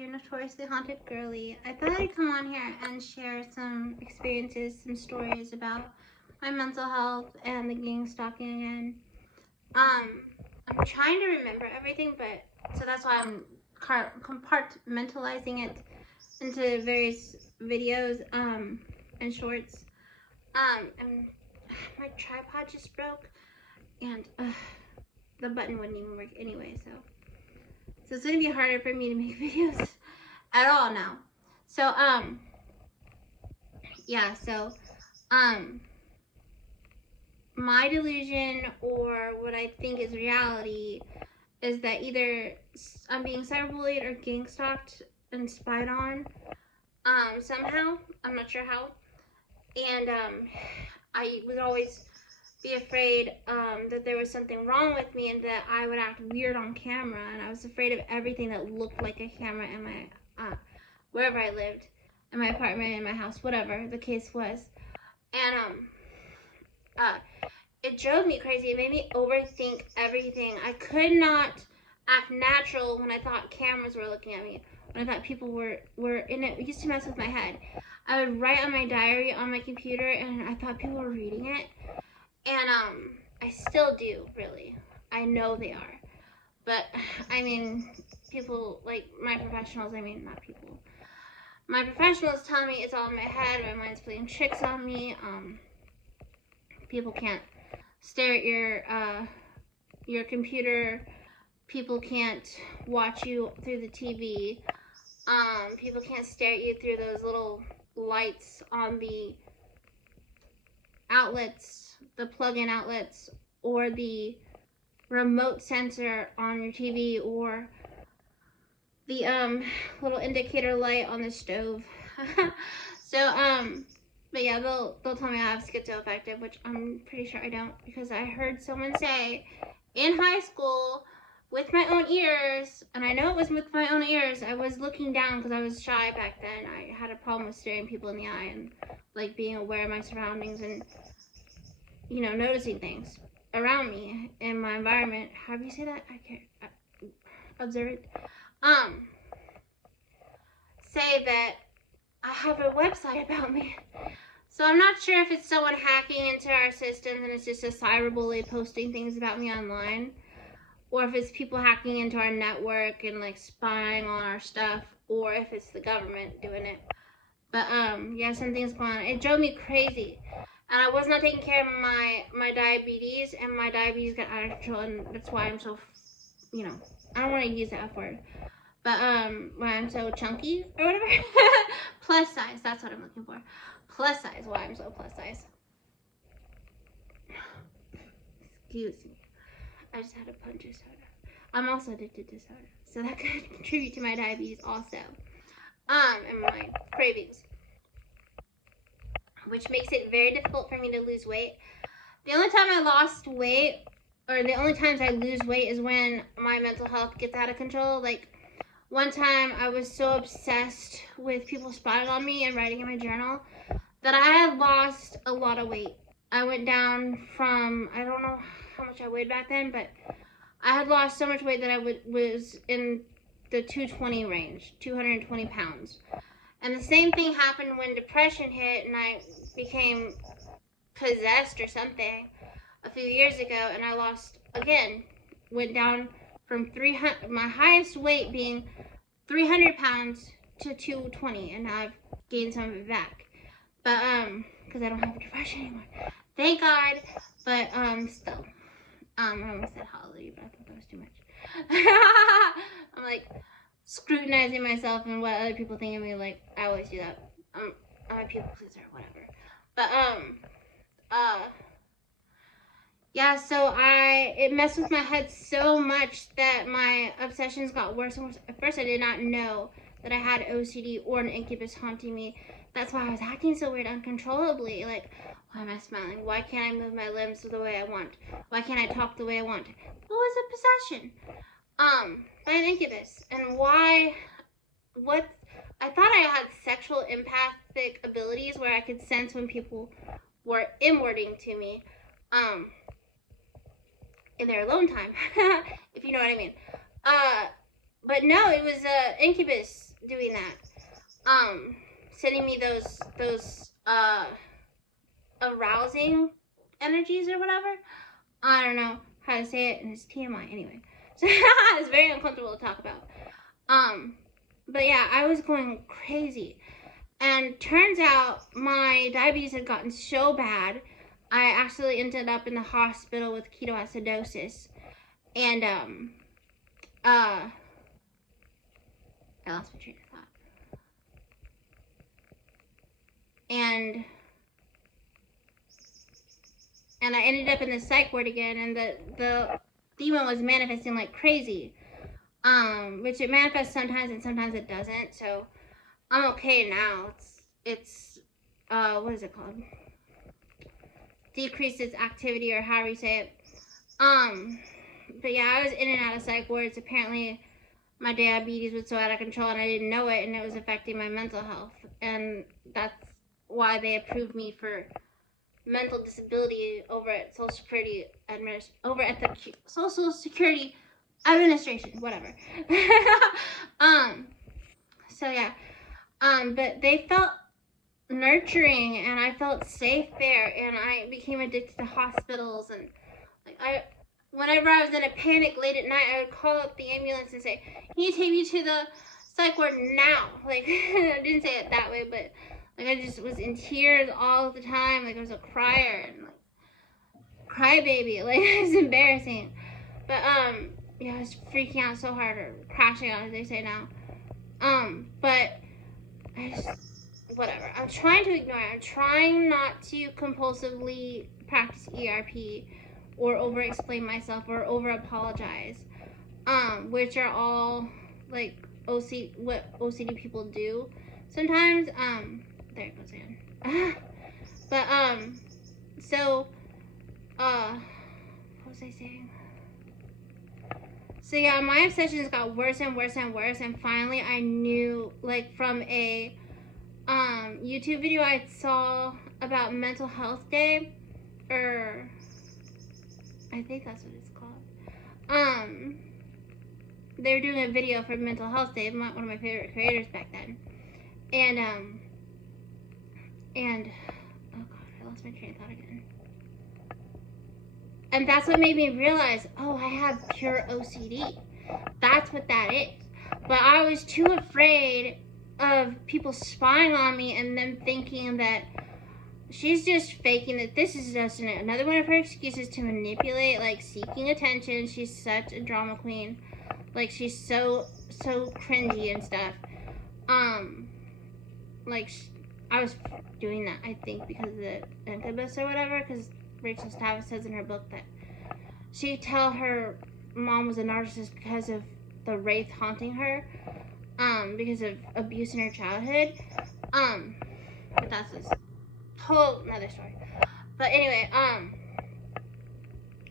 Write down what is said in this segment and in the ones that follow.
your notoriously haunted girly. I thought I'd come on here and share some experiences, some stories about my mental health and the gang stalking. And I'm trying to remember everything, but so that's why I'm compartmentalizing it into various videos and shorts. And my tripod just broke, and the button wouldn't even work anyway, so it's gonna be harder for me to make videos at all now. So yeah, so my delusion, or what I think is reality, is that either I'm being cyberbullied or gang stalked and spied on somehow. I'm not sure how. And I would always be afraid that there was something wrong with me and that I would act weird on camera, and I was afraid of everything that looked like a camera in my wherever I lived, in my apartment, in my house, whatever the case was. And it drove me crazy. It made me overthink everything. I could not act natural when I thought cameras were looking at me, when I thought people were in it. It used to mess with my head. I would write on my diary on my computer, and I thought people were reading it. And I still do, really. I know they are. But I mean, people like my professionals, not people. My professionals tell me it's all in my head, my mind's playing tricks on me. People can't stare at your computer. People can't watch you through the TV. People can't stare at you through those little lights on the outlets, the plug-in outlets, or the remote sensor on your TV, or the little indicator light on the stove. So but yeah, they'll tell me I have schizoaffective, which I'm pretty sure I don't, because I heard someone say in high school with my own ears, and I know it was with my own ears, I was looking down because I was shy back then. I had a problem with staring people in the eye and like being aware of my surroundings and, you know, noticing things around me in my environment. How do you say that? I can't. Observe it. Say that I have a website about me. So I'm not sure if it's someone hacking into our systems and it's just a cyberbully posting things about me online, or if it's people hacking into our network and like spying on our stuff, or if it's the government doing it. But yeah, something's going on. It drove me crazy. And I was not taking care of my diabetes, and my diabetes got out of control, and that's why I'm so, you know, I don't want to use the F word, but why I'm so chunky or whatever. Plus size, that's what I'm looking for. Plus size, why I'm so plus size. Excuse me. I just had a punch of soda. I'm also addicted to soda, so that could contribute to my diabetes also. And my cravings, which makes it very difficult for me to lose weight. The only time I lost weight, or the only times I lose weight, is when my mental health gets out of control. Like, one time I was so obsessed with people spying on me and writing in my journal that I had lost a lot of weight. I went down from, I don't know how much I weighed back then, but I had lost so much weight that I was in the 220 range, 220 pounds. And the same thing happened when depression hit and I became possessed or something a few years ago, and I lost again, went down from 300, my highest weight being 300 pounds to 220, and now I've gained some of it back. But because I don't have depression anymore, thank God. But still, I almost said hallelujah, but I thought that was too much. I'm like scrutinizing myself and what other people think of me. Like, I always do that. I'm a people pleaser, whatever. But yeah, so it messed with my head so much that my obsessions got worse and worse. At first I did not know that I had OCD or an incubus haunting me. That's why I was acting so weird uncontrollably. Like, why am I smiling? Why can't I move my limbs the way I want? Why can't I talk the way I want? What was a possession? By an incubus. And why, I thought I had sexual empathic abilities where I could sense when people were inwarding to me, in their alone time, if you know what I mean. But no, it was incubus doing that. Sending me those arousing energies or whatever. I don't know how to say it, and it's TMI anyway. So it's very uncomfortable to talk about. But yeah, I was going crazy. And turns out my diabetes had gotten so bad, I actually ended up in the hospital with ketoacidosis. And I lost my train of thought. And I ended up in the psych ward again, and the demon was manifesting like crazy. Which it manifests sometimes and sometimes it doesn't. So I'm okay now. It's what is it called? Decreases activity, or however you say it. But yeah, I was in and out of psych wards. Apparently my diabetes was so out of control and I didn't know it, and it was affecting my mental health. And that's why they approved me for mental disability over at Social Security Social Security Administration, whatever. So yeah. But they felt nurturing, and I felt safe there, and I became addicted to hospitals. And like whenever I was in a panic late at night, I would call up the ambulance and say, "Can you take me to the psych ward now?" Like I didn't say it that way, but like I just was in tears all the time. Like I was a crier and like crybaby. Like it was embarrassing. But yeah, I was freaking out so hard, or crashing out as they say now. But I just, whatever. I'm trying to ignore it. I'm trying not to compulsively practice ERP or over explain myself or over apologize. Which are all like what OCD people do sometimes. There it goes again. But so what was I saying? So yeah, my obsessions got worse and worse and worse, and finally I knew, like from a YouTube video I saw about Mental Health Day, or I think that's what it's called. They were doing a video for Mental Health Day, one of my favorite creators back then, and oh god, I lost my train of thought again. And that's what made me realize, oh, I have pure OCD. That's what that is. But I was too afraid of people spying on me and them thinking that she's just faking, that this is just another one of her excuses to manipulate, like seeking attention. She's such a drama queen. Like she's so cringy and stuff. Like I was doing that, I think, because of the incubus or whatever, because Rachel Stavis says in her book that she'd tell her mom was a narcissist because of the wraith haunting her, because of abuse in her childhood. But that's a whole another story. But anyway,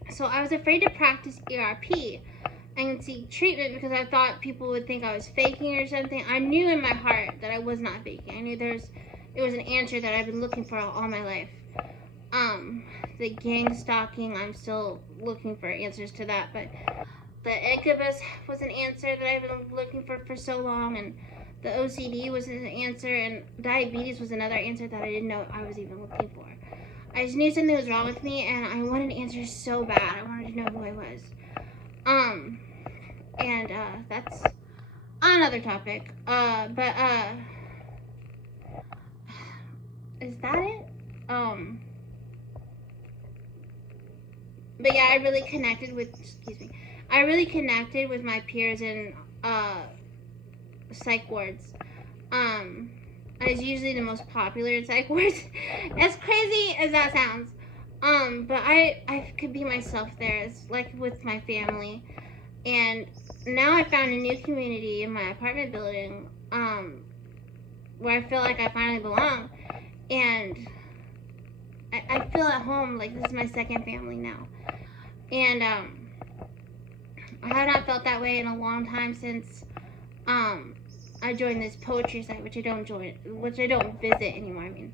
so I was afraid to practice ERP and seek treatment because I thought people would think I was faking or something. I knew in my heart that I was not faking. I knew it was an answer that I've been looking for all my life. The gang stalking, I'm still looking for answers to that, but the incubus was an answer that I've been looking for so long, and the OCD was an answer, and diabetes was another answer that I didn't know I was even looking for. I just knew something was wrong with me, and I wanted answers so bad. I wanted to know who I was. And that's another topic. But is that it? But yeah, I really connected with, my peers in psych wards. I was usually the most popular in psych wards, as crazy as that sounds. But I could be myself there. It's like with my family. And now I found a new community in my apartment building, where I feel like I finally belong. And I feel at home, like this is my second family now. And I have not felt that way in a long time since I joined this poetry site, which I don't visit anymore. I mean,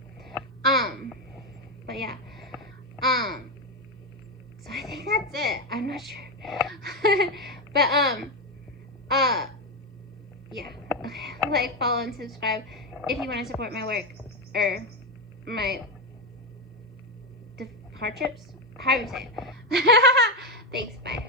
but yeah, so I think that's it. I'm not sure, but yeah. Like, follow, and subscribe if you want to support my work or my hardships. How do you say it? Thanks, bye.